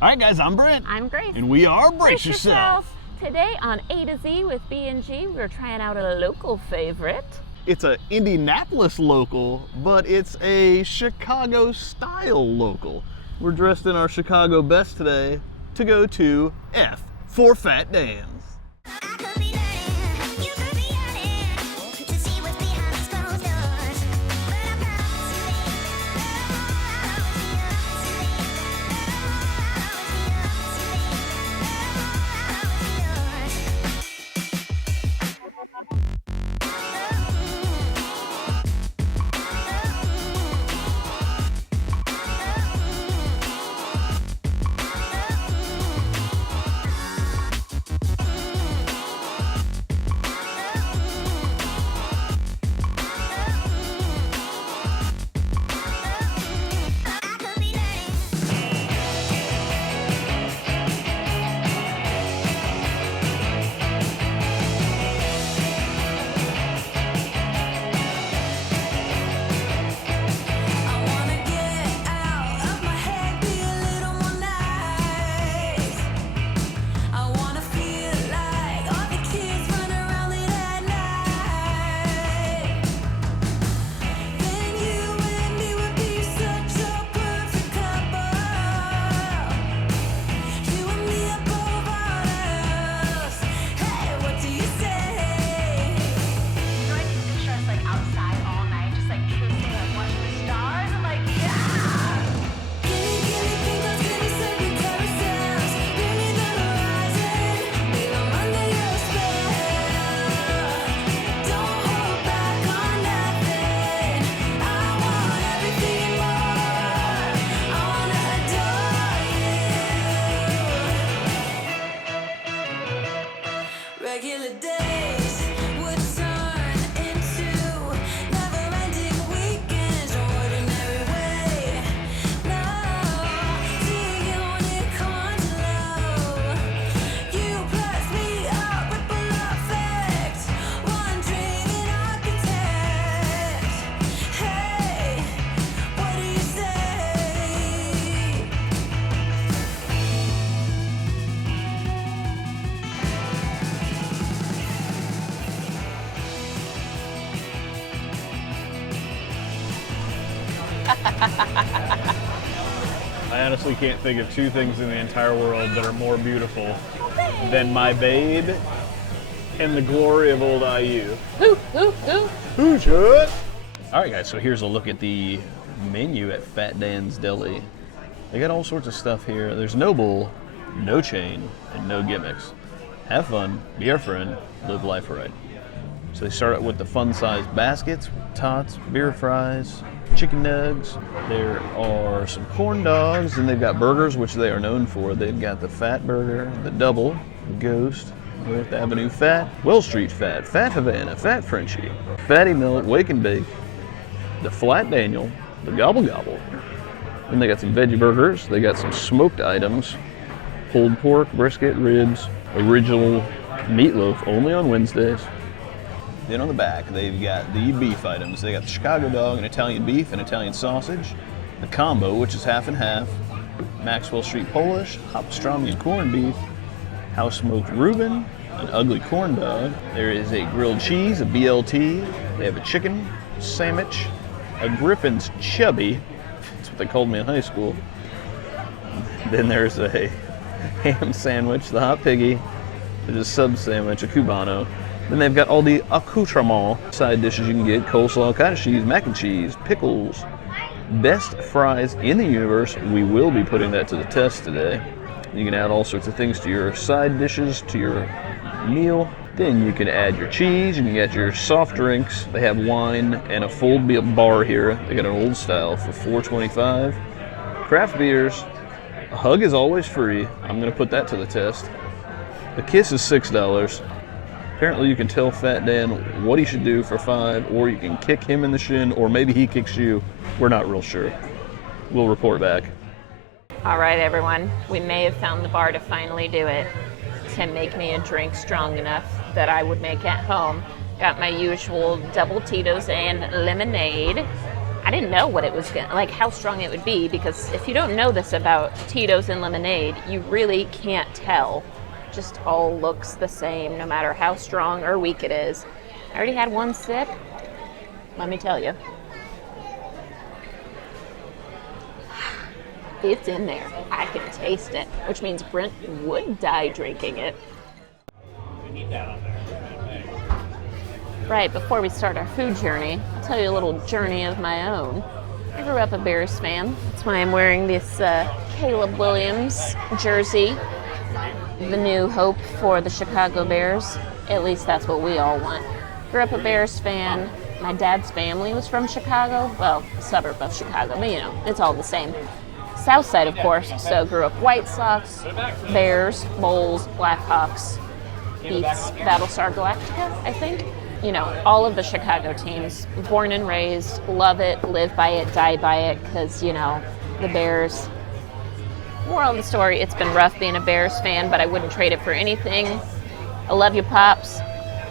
All right, guys, I'm Brent. I'm Grace. And we are Brace Yourself. Today on A to Z with B&G, we're trying out a local favorite. It's a Indianapolis local, but it's a Chicago style local. We're dressed in our Chicago best today to go to F for Fat Dan's. I honestly can't think of two things in the entire world that are more beautiful than my babe and the glory of old IU. Who should? All right, guys, so here's a look at the menu at Fat Dan's Deli. They got all sorts of stuff here. There's no bull, no chain, and no gimmicks. Have fun, be our friend, live life right. So they start out with the fun-sized baskets, tots, beer fries, chicken nugs. There are some corn dogs, and they've got burgers, which they are known for. They've got the Fat Burger, the Double, the Ghost, North Avenue Fat, Well Street Fat, Fat Havana, Fat Frenchie, Fatty Melt, Wake and Bake, the Flat Daniel, the Gobble Gobble. And they got some veggie burgers. They got some smoked items, pulled pork, brisket, ribs, original meatloaf, only on Wednesdays. Then on the back, they've got the beef items. They got the Chicago dog and Italian beef and Italian sausage, the combo, which is half and half, Maxwell Street Polish, hot pastrami and corned beef, house smoked Reuben, an ugly corn dog. There is a grilled cheese, a BLT. They have a chicken sandwich, a Griffin's Chubby. That's what they called me in high school. Then there's a ham sandwich, the Hot Piggy. There's a sub sandwich, a Cubano. Then they've got all the accoutrements, side dishes you can get, coleslaw, cottage cheese, mac and cheese, pickles, best fries in the universe. We will be putting that to the test today. You can add all sorts of things to your side dishes, to your meal. Then you can add your cheese, you can get your soft drinks. They have wine and a full bar here. They got an old style for $4.25. Craft beers. A hug is always free. I'm gonna put that to the test. The kiss is $6. Apparently you can tell Fat Dan what he should do for $5, or you can kick him in the shin, or maybe he kicks you. We're not real sure. We'll report back. All right, everyone. We may have found the bar to finally do it. To make me a drink strong enough that I would make at home. Got my usual double Tito's and lemonade. I didn't know what it was gonna, like how strong it would be, because if you don't know this about Tito's and lemonade, you really can't tell. Just all looks the same no matter how strong or weak it is. I already had one sip. Let me tell you. It's in there. I can taste it, which means Brent would die drinking it. Right, before we start our food journey, I'll tell you a little journey of my own. I grew up a Bears fan. That's why I'm wearing this Caleb Williams jersey, the new hope for the Chicago Bears. At least that's what we all want. Grew up a Bears fan. My dad's family was from Chicago. Well, a suburb of Chicago, but you know, it's all the same. South side, of course, so grew up White Sox, Bears, Bulls, Blackhawks, beats Battlestar Galactica, I think. You know, all of the Chicago teams, born and raised, love it, live by it, die by it, because, you know, the Bears. Moral of the story, it's been rough being a Bears fan, but I wouldn't trade it for anything. I love you, Pops.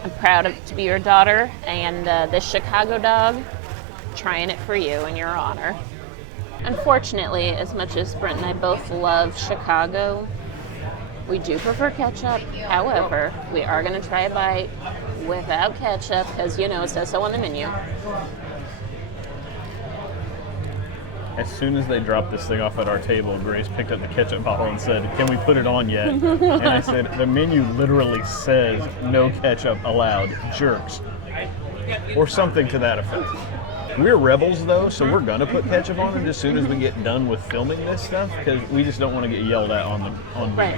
I'm proud to be your daughter, and this Chicago dog, trying it for you in your honor. Unfortunately, as much as Brent and I both love Chicago, we do prefer ketchup. However, we are going to try a bite without ketchup because, you know, it says so on the menu. As soon as they dropped this thing off at our table, Grace picked up the ketchup bottle and said, "Can we put it on yet?" And I said, "The menu literally says no ketchup allowed, jerks." Or something to that effect. We're rebels, though, so we're going to put ketchup on it as soon as we get done with filming this stuff, because we just don't want to get yelled at on video. Right.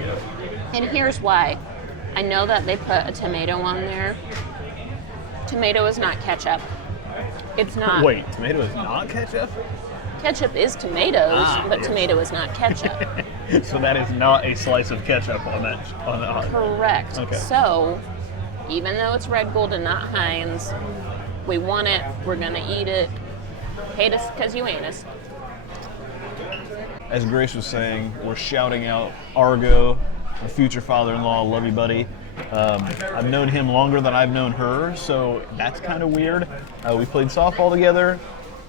And here's why. I know that they put a tomato on there. Tomato is not ketchup. It's not. Wait, tomato is not ketchup? Ketchup is tomatoes, but tomato is not ketchup. So that is not a slice of ketchup on the hot dog. Correct. Okay. So, even though it's Red Gold and not Heinz, we want it, we're gonna eat it. Hate us because you ain't us. As Grace was saying, we're shouting out Argo, my future father-in-law, love you, buddy. I've known him longer than I've known her, so that's kind of weird. We played softball together.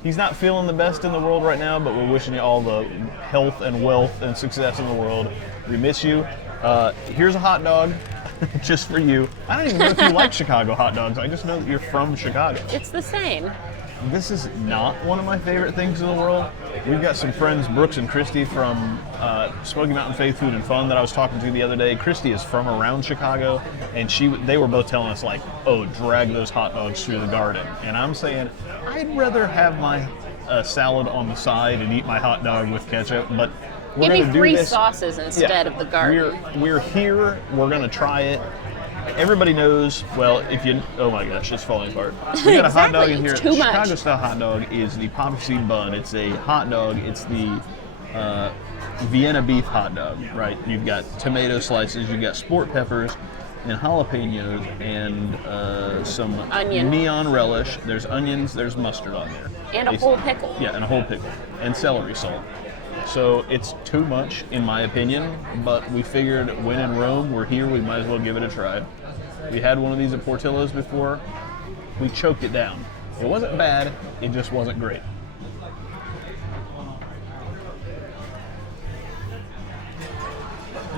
He's not feeling the best in the world right now, but we're wishing you all the health and wealth and success in the world. We miss you. Here's a hot dog. Just for you. I don't even know if you like Chicago hot dogs. I just know that you're from Chicago. It's the same. This is not one of my favorite things in the world. We've got some friends, Brooks and Christy from Smoky Mountain Faith Food and Fun, that I was talking to the other day. Christy is from around Chicago, and they were both telling us, like, oh, drag those hot dogs through the garden. And I'm saying, I'd rather have my salad on the side and eat my hot dog with ketchup, but we're Give me gonna do 3 this. sauces instead of the garden. We're here. We're gonna try it. Everybody knows. Well, if you, oh my gosh, it's falling apart. We got a hot dog in here. It's too much. Chicago style hot dog is the poppy seed bun. It's a hot dog. It's the Vienna beef hot dog, right? You've got tomato slices. You've got sport peppers and jalapenos and some onion, neon relish. There's onions. There's mustard on there. And a whole pickle. Yeah, and a whole pickle and celery salt. So it's too much, in my opinion, but we figured when in Rome, we're here, we might as well give it a try. We had one of these at Portillo's before. We choked it down. It wasn't bad, it just wasn't great.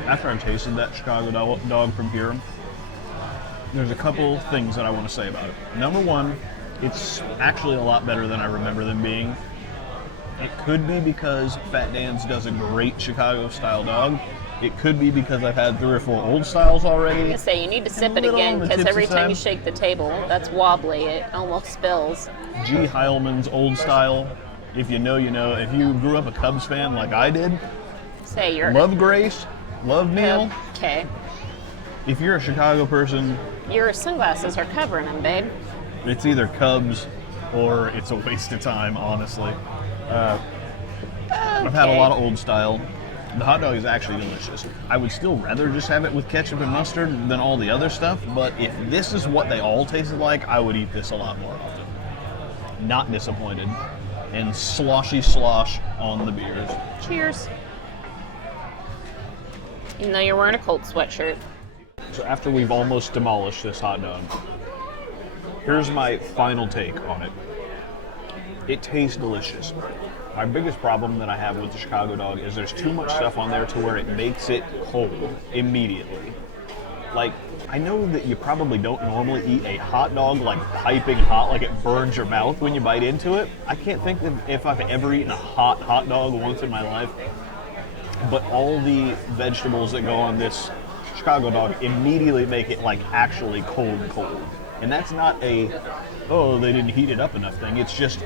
After I tasted that Chicago dog from here, there's a couple things that I want to say about it. Number one, it's actually a lot better than I remember them being. It could be because Fat Dan's does a great Chicago-style dog. It could be because I've had 3 or 4 old styles already. I was gonna say, you need to sip it again, because every time you shake the table, that's wobbly. It almost spills. G. Heilman's old style. If you know, you know. If you grew up a Cubs fan like I did, say you're love Grace, love Neil. Okay. If you're a Chicago person, your sunglasses are covering them, babe. It's either Cubs or it's a waste of time, honestly. I've had a lot of old style. The hot dog is actually delicious. I would still rather just have it with ketchup and mustard than all the other stuff, but if this is what they all tasted like, I would eat this a lot more often. Not disappointed. And sloshy slosh on the beers. Cheers. Even though you're wearing a Colts sweatshirt. So after we've almost demolished this hot dog, here's my final take on it. It tastes delicious. My biggest problem that I have with the Chicago dog is there's too much stuff on there to where it makes it cold immediately. Like, I know that you probably don't normally eat a hot dog like piping hot, like it burns your mouth when you bite into it. I can't think of if I've ever eaten a hot dog once in my life. But all the vegetables that go on this Chicago dog immediately make it like actually cold. And that's not a, oh, they didn't heat it up enough thing. It's just,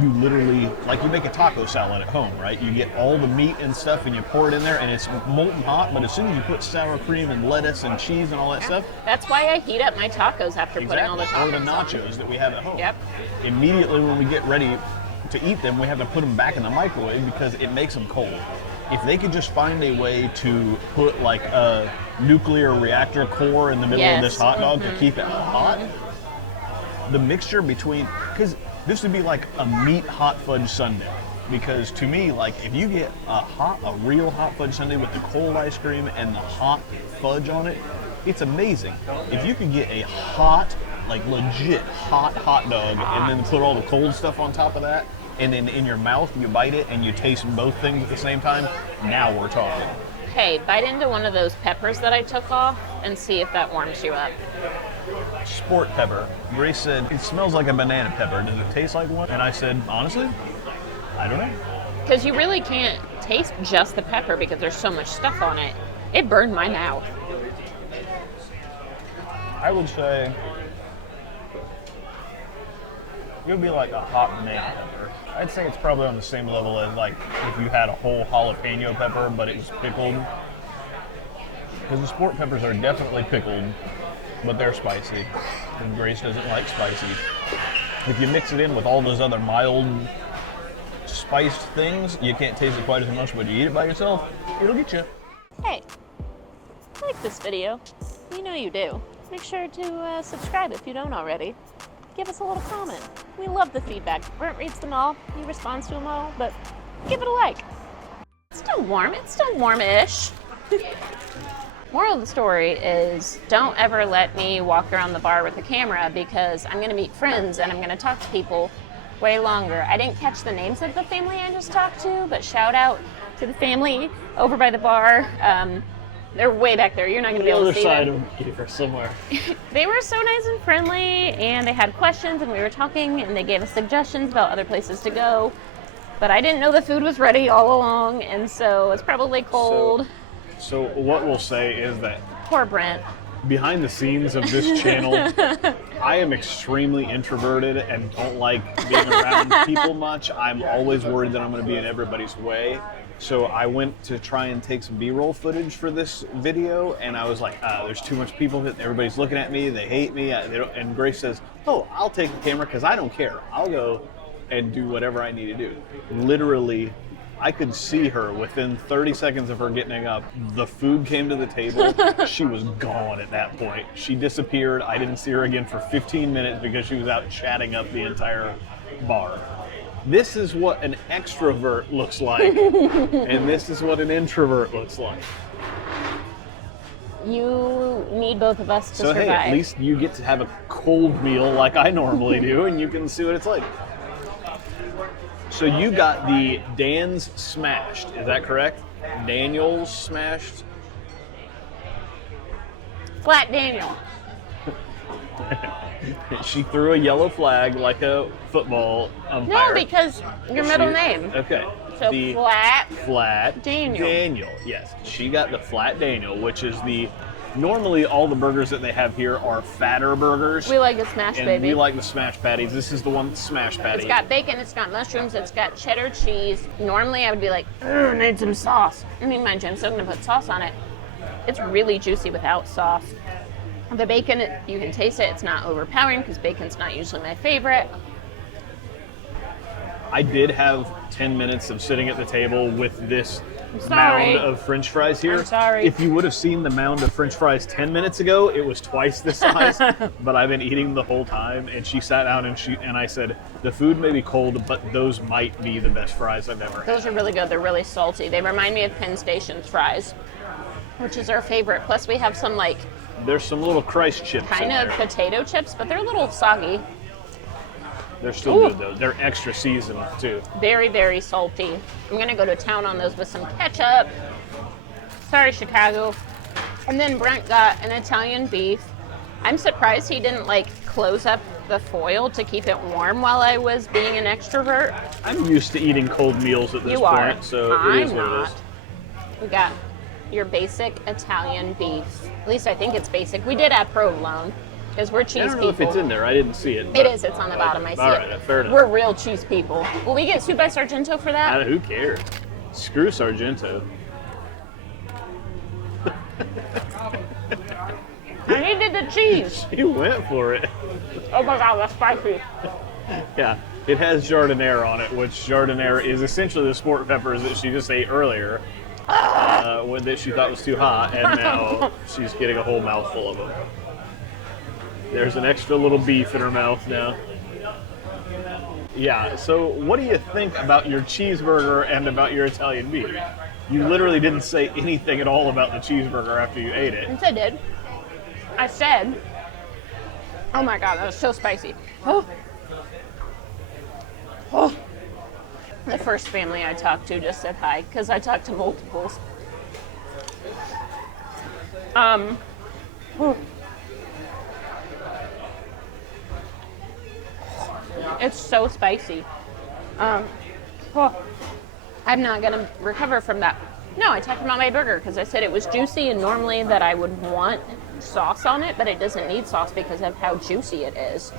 you literally, like you make a taco salad at home, right? You get all the meat and stuff and you pour it in there and it's molten hot, but as soon as you put sour cream and lettuce and cheese and all that stuff. That's why I heat up my tacos after putting all the tacos or the nachos on. That we have at home. Yep. Immediately when we get ready to eat them, we have to put them back in the microwave because it makes them cold. If they could just find a way to put like a nuclear reactor core in the middle of this hot dog to keep it hot, the mixture between, because this would be like a meat hot fudge sundae. Because to me, like if you get a real hot fudge sundae with the cold ice cream and the hot fudge on it, it's amazing. If you could get a hot, like legit hot dog and then put all the cold stuff on top of that, and then in your mouth you bite it and you taste both things at the same time, now we're talking. Hey, bite into one of those peppers that I took off and see if that warms you up. Sport pepper. Grace said, it smells like a banana pepper. Does it taste like one? And I said, honestly, I don't know. Because you really can't taste just the pepper because there's so much stuff on it. It burned my mouth. I would say it would be like a hot banana pepper. I'd say it's probably on the same level as like if you had a whole jalapeno pepper, but it was pickled. Because the sport peppers are definitely pickled, but they're spicy. And Grace doesn't like spicy. If you mix it in with all those other mild spiced things, you can't taste it quite as much, but you eat it by yourself, it'll get you. Hey, like this video. You know you do. Make sure to subscribe if you don't already. Give us a little comment. We love the feedback. Brent reads them all. He responds to them all, but give it a like. It's still warm. It's still warm-ish. Moral of the story is don't ever let me walk around the bar with a camera because I'm going to meet friends and I'm going to talk to people way longer. I didn't catch the names of the family I just talked to, but shout out to the family over by the bar. They're way back there. You're not going to be able to see them. The other side of here somewhere. They were so nice and friendly, and they had questions, and we were talking, and they gave us suggestions about other places to go. But I didn't know the food was ready all along, and so it's probably cold. So what we'll say is that Poor Brent. behind the scenes of this channel, I am extremely introverted and don't like being around people much. I'm always worried that I'm going to be in everybody's way. So I went to try and take some B-roll footage for this video, and I was like, there's too much people. Everybody's looking at me. They hate me. And Grace says, oh, I'll take the camera because I don't care. I'll go and do whatever I need to do. Literally, I could see her within 30 seconds of her getting up. The food came to the table. She was gone at that point. She disappeared. I didn't see her again for 15 minutes because she was out chatting up the entire bar. This is what an extrovert looks like, and this is what an introvert looks like. You need both of us to survive. Hey, at least you get to have a cold meal like I normally do, and you can see what it's like. So you got the Dan's smashed, is that correct? Daniel's smashed? Flat Daniel. She threw a yellow flag like a football umpire. No, because your middle name. Okay. So the flat Daniel. Yes, she got the flat Daniel, which is normally all the burgers that they have here are fatter burgers. We like the smash, and baby. we like the smash patties. This is the one with the smash patty. It's got bacon, it's got mushrooms, it's got cheddar cheese. Normally I would be like, I need some sauce. I mean, mind you, I'm still gonna put sauce on it. It's really juicy without sauce. The bacon, you can taste it. It's not overpowering because bacon's not usually my favorite. I did have 10 minutes of sitting at the table with this sorry. mound of French fries here. I'm sorry. If you would have seen the mound of French fries 10 minutes ago, it was twice this size. But I've been eating the whole time, and she sat down and I said, the food may be cold, but those might be the best fries I've ever had. Those are really good. They're really salty. They remind me of Penn Station's fries, which is our favorite. Plus we have some like There's some little Christ chips kind in of there. potato chips, but they're a little soggy. They're still good though. They're extra seasoned too. Very, very salty. I'm gonna go to town on those with some ketchup. Sorry, Chicago. And then Brent got an Italian beef. I'm surprised he didn't like close up the foil to keep it warm while I was being an extrovert. I'm used to eating cold meals at this point, so it is what it is. We got your basic Italian beef. At least I think it's basic. We did add provolone because we're cheese people. I don't know if it's in there. I didn't see it. It is. It's on the bottom. I see all it. right, fair enough. We're real cheese people. Will we get soup by Sargento for that? Who cares? Screw Sargento. I needed the cheese. He went for it. Oh my god, that's spicy. Yeah, it has jardiniere on it, which jardiniere is essentially the sport peppers that she just ate earlier, that she thought was too hot, and now she's getting a whole mouthful of them. There's an extra little beef in her mouth now. Yeah, so what do you think about your cheeseburger and about your Italian beef? You literally didn't say anything at all about the cheeseburger after you ate it. Yes, I did. I said, oh my god, that was so spicy. Oh. Oh. The first family I talked to just said hi, because I talked to multiples. Oh. It's so spicy. Oh. I'm not gonna recover from that. No, I talked about my burger because I said it was juicy, and normally that I would want sauce on it, but it doesn't need sauce because of how juicy it is.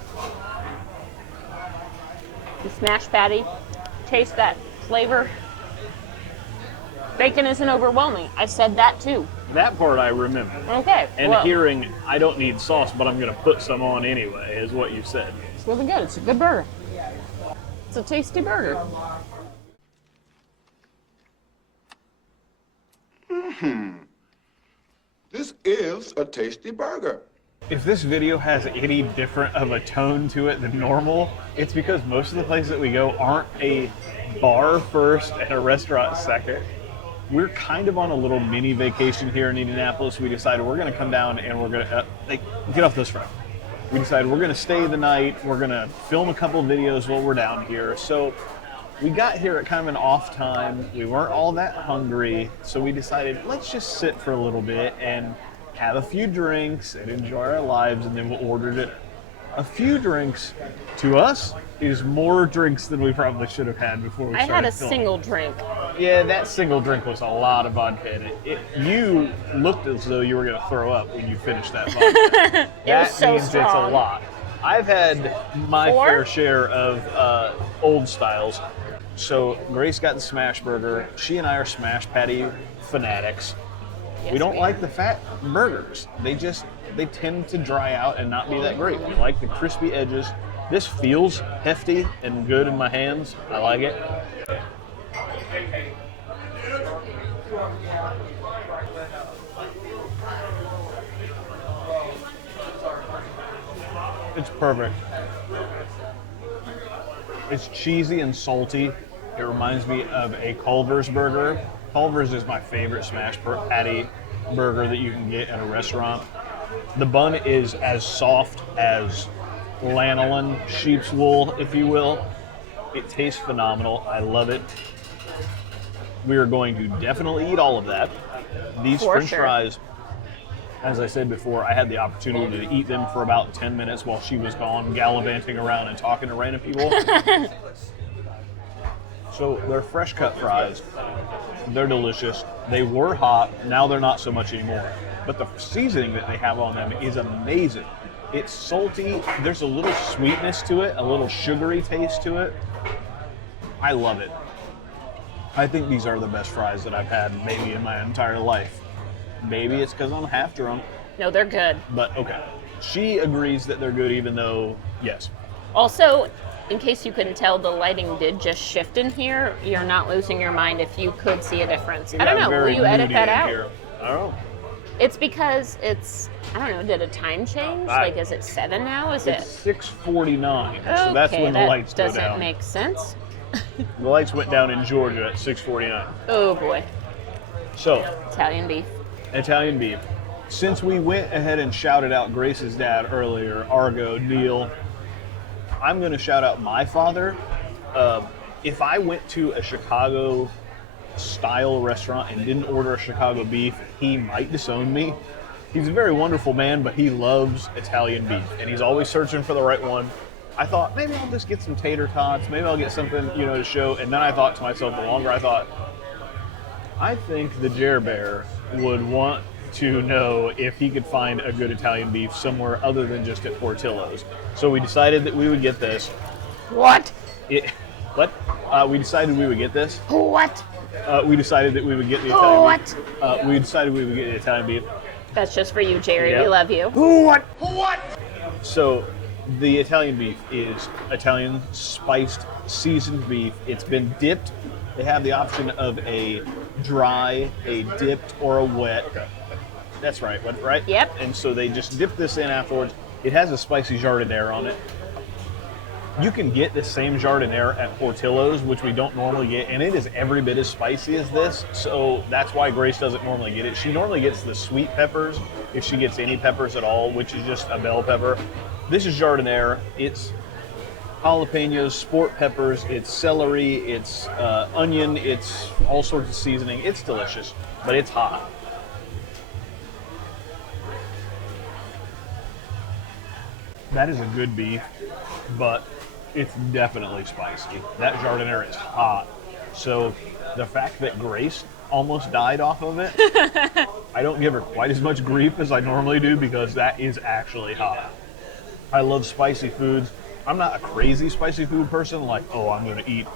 The smashed patty, taste that flavor. Bacon isn't overwhelming. I said that too. That part I remember. Okay. And hearing, I don't need sauce, but I'm going to put some on anyway, is what you said. It's really good. It's a good burger. It's a tasty burger. This is a tasty burger. If this video has any different of a tone to it than normal, it's because most of the places that we go aren't a bar first and a restaurant second. We're kind of on a little mini vacation here in Indianapolis. We decided we're going to come down and we're going to get off this front. We decided we're going to stay the night. We're going to film a couple of videos while we're down here. So we got here at kind of an off time. We weren't all that hungry. So we decided, let's just sit for a little bit and have a few drinks and enjoy our lives, and then we'll order it. A few drinks, to us, is more drinks than we probably should have had before we started I had a filming. single drink. Yeah, that single drink was a lot of vodka in it. You looked as though you were going to throw up when you finished that vodka. Was so means strong. It's a lot. I've had my fair share of old styles. So Grace got the smash burger. She and I are smash patty fanatics. Yes, we don't we like are. the fat burgers. They tend to dry out and not be that great. We like the crispy edges. This feels hefty and good in my hands. I like it. It's perfect. It's cheesy and salty. It reminds me of a Culver's burger. Culver's is my favorite smash patty burger that you can get at a restaurant. The bun is as soft as lanolin, sheep's wool, if you will. It tastes phenomenal. I love it. We are going to definitely eat all of that. These French fries, as I said before, I had the opportunity to eat them for about 10 minutes while she was gone, gallivanting around and talking to random people. So they're fresh cut fries. They're delicious. They were hot. Now they're not so much anymore. But the seasoning that they have on them is amazing. It's salty. There's a little sweetness to it, a little sugary taste to it. I love it. I think these are the best fries that I've had maybe in my entire life. Maybe it's because I'm half drunk. No, they're good. But okay. She agrees that they're good even though, yes. Also, in case you couldn't tell, the lighting did just shift in here. You're not losing your mind if you could see a difference. I don't know. Will you edit that out? Here. I don't know. It's because it's, I don't know, did a time change? Like, is it 7 now? Is it? It's 6:49, Okay, so that's when the lights go down. doesn't make sense. The lights went down in Georgia at 6:49. Oh boy. So, Italian beef. Italian beef. Since we went ahead and shouted out Grace's dad earlier, Argo, Neil, I'm going to shout out my father. If I went to a Chicago-style restaurant and didn't order a Chicago beef, he might disown me. He's a very wonderful man, but he loves Italian beef, and he's always searching for the right one. I thought, maybe I'll just get some tater tots. Maybe I'll get something, to show. And then I thought to myself, the longer I thought, I think the Jer Bear would want to know if he could find a good Italian beef somewhere other than just at Portillo's. So we decided that we would get this. What? What? We decided we would get this. What? We decided that we would get the Italian What? beef. We decided we would get the Italian beef. That's just for you, Jerry. Yep. We love you. What? So the Italian beef is Italian spiced seasoned beef. It's been dipped. They have the option of a dry, a dipped, or a wet. That's right, right? Yep. And so they just dip this in afterwards. It has a spicy jardinere on it. You can get the same jardinere at Portillo's, which we don't normally get, and it is every bit as spicy as this, so that's why Grace doesn't normally get it. She normally gets the sweet peppers, if she gets any peppers at all, which is just a bell pepper. This is jardinere. It's jalapenos, sport peppers, it's celery, it's onion, it's all sorts of seasoning. It's delicious, but it's hot. That is a good beef, but it's definitely spicy. That jardinere is hot. So the fact that Grace almost died off of it, I don't give her quite as much grief as I normally do because that is actually hot. I love spicy foods. I'm not a crazy spicy food person, like, oh, I'm going to eat,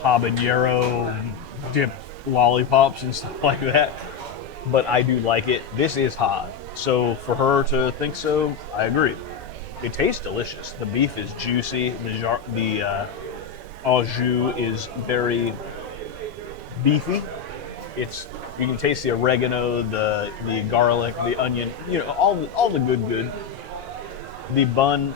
habanero dip lollipops and stuff like that. But I do like it. This is hot. So for her to think so, I agree. It tastes delicious. The beef is juicy. The au jus is very beefy. You can taste the oregano, the garlic, the onion, all the good. The bun.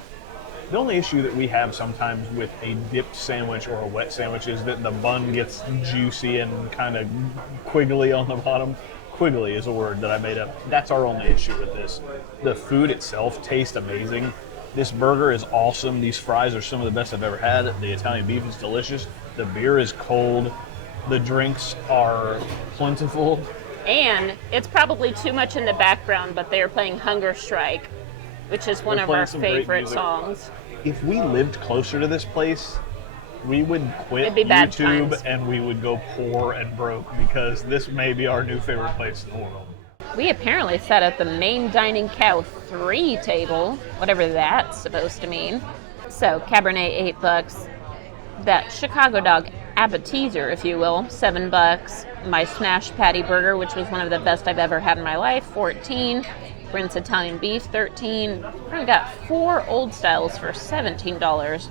The only issue that we have sometimes with a dipped sandwich or a wet sandwich is that the bun gets juicy and kind of quiggly on the bottom. Quiggly is a word that I made up. That's our only issue with this. The food itself tastes amazing. This burger is awesome. These fries are some of the best I've ever had. The Italian beef is delicious. The beer is cold. The drinks are plentiful. And it's probably too much in the background, but they're playing Hunger Strike, which is one of our favorite songs. If we lived closer to this place, we would quit YouTube and we would go poor and broke because this may be our new favorite place in the world. We apparently sat at the main dining cow 3 table, whatever that's supposed to mean. So Cabernet, $8. That Chicago dog appetizer, if you will, $7. My smash patty burger, which was one of the best I've ever had in my life, $14. Brent's Italian beef, $13. I got 4 old styles for $17.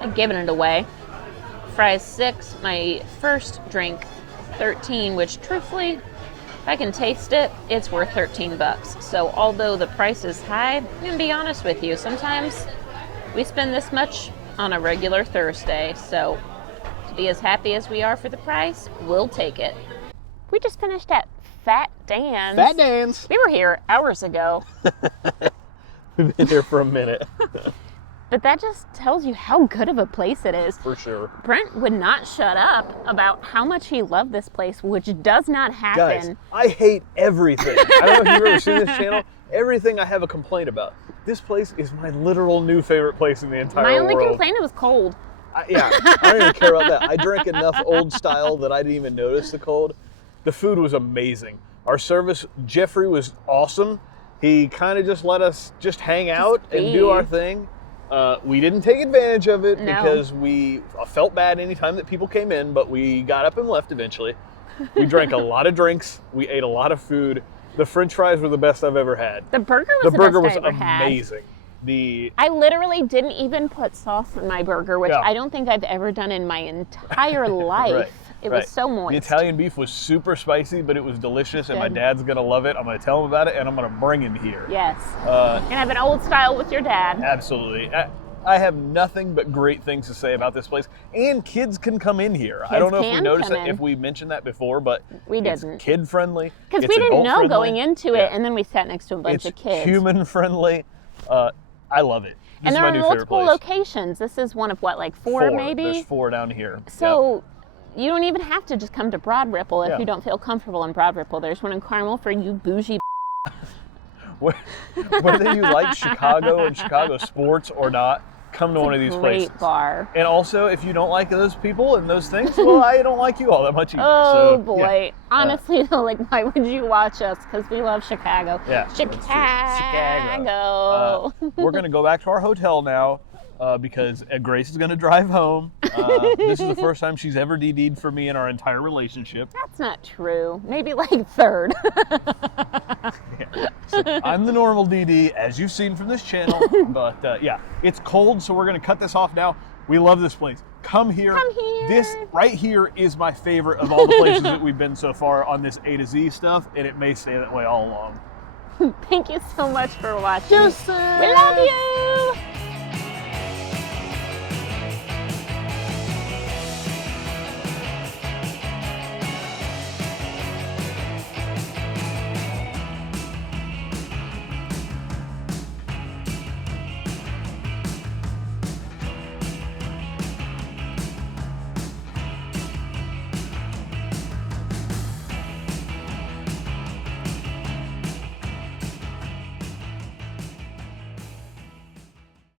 I'm giving it away. Fries, $6. My first drink, $13, which truthfully, if I can taste it, it's worth $13. So although the price is high, I'm going to be honest with you, sometimes we spend this much on a regular Thursday. So to be as happy as we are for the price, we'll take it. We just finished at Fat Dan's. Fat Dan's. We were here hours ago. We've been here for a minute. But that just tells you how good of a place it is. For sure. Brent would not shut up about how much he loved this place, which does not happen. Guys, I hate everything. I don't know if you've ever seen this channel. Everything I have a complaint about. This place is my literal new favorite place in the entire world. My only complaint, it was cold. I don't even care about that. I drank enough old style that I didn't even notice the cold. The food was amazing. Our service, Jeffrey, was awesome. He kind of just let us just hang out and do our thing. We didn't take advantage of it because we felt bad anytime that people came in, but we got up and left eventually. We drank a lot of drinks. We ate a lot of food. The French fries were the best I've ever had. The burger was the best I ever amazing. Had. I literally didn't even put sauce in my burger, which I don't think I've ever done in my entire life. Right. It was so moist. The Italian beef was super spicy, but it was delicious, and my dad's going to love it. I'm going to tell him about it, and I'm going to bring him here. Yes. And have an old style with your dad. Absolutely. I have nothing but great things to say about this place. And kids can come in here. I don't know if we noticed that, if we mentioned that before, but we didn't. It's kid-friendly. Because we didn't know going into it, and then we sat next to a bunch of kids. It's human-friendly. I love it. This And is there my are new favorite multiple place. locations. This is one of what, like four maybe? There's 4 down here. So you don't even have to just come to Broad Ripple if Yeah. you don't feel comfortable in Broad Ripple. There's one in Carmel for you bougie. Whether you like Chicago and Chicago sports or not, come to one of these places. Great bar. And also, if you don't like those people and those things, well, I don't like you all that much either. Oh so, boy. yeah. Honestly though, like why would you watch us? Because we love Chicago. Yeah, that's true. Chicago. We're going to go back to our hotel now because Grace is going to drive home. This is the first time she's ever DD'd for me in our entire relationship. That's not true. Maybe like third. So I'm the normal DD, as you've seen from this channel. But yeah, it's cold, so we're going to cut this off now. We love this place. Come here. Come here. This right here is my favorite of all the places that we've been so far on this A to Z stuff, and it may stay that way all along. Thank you so much for watching. Deuces. We love you.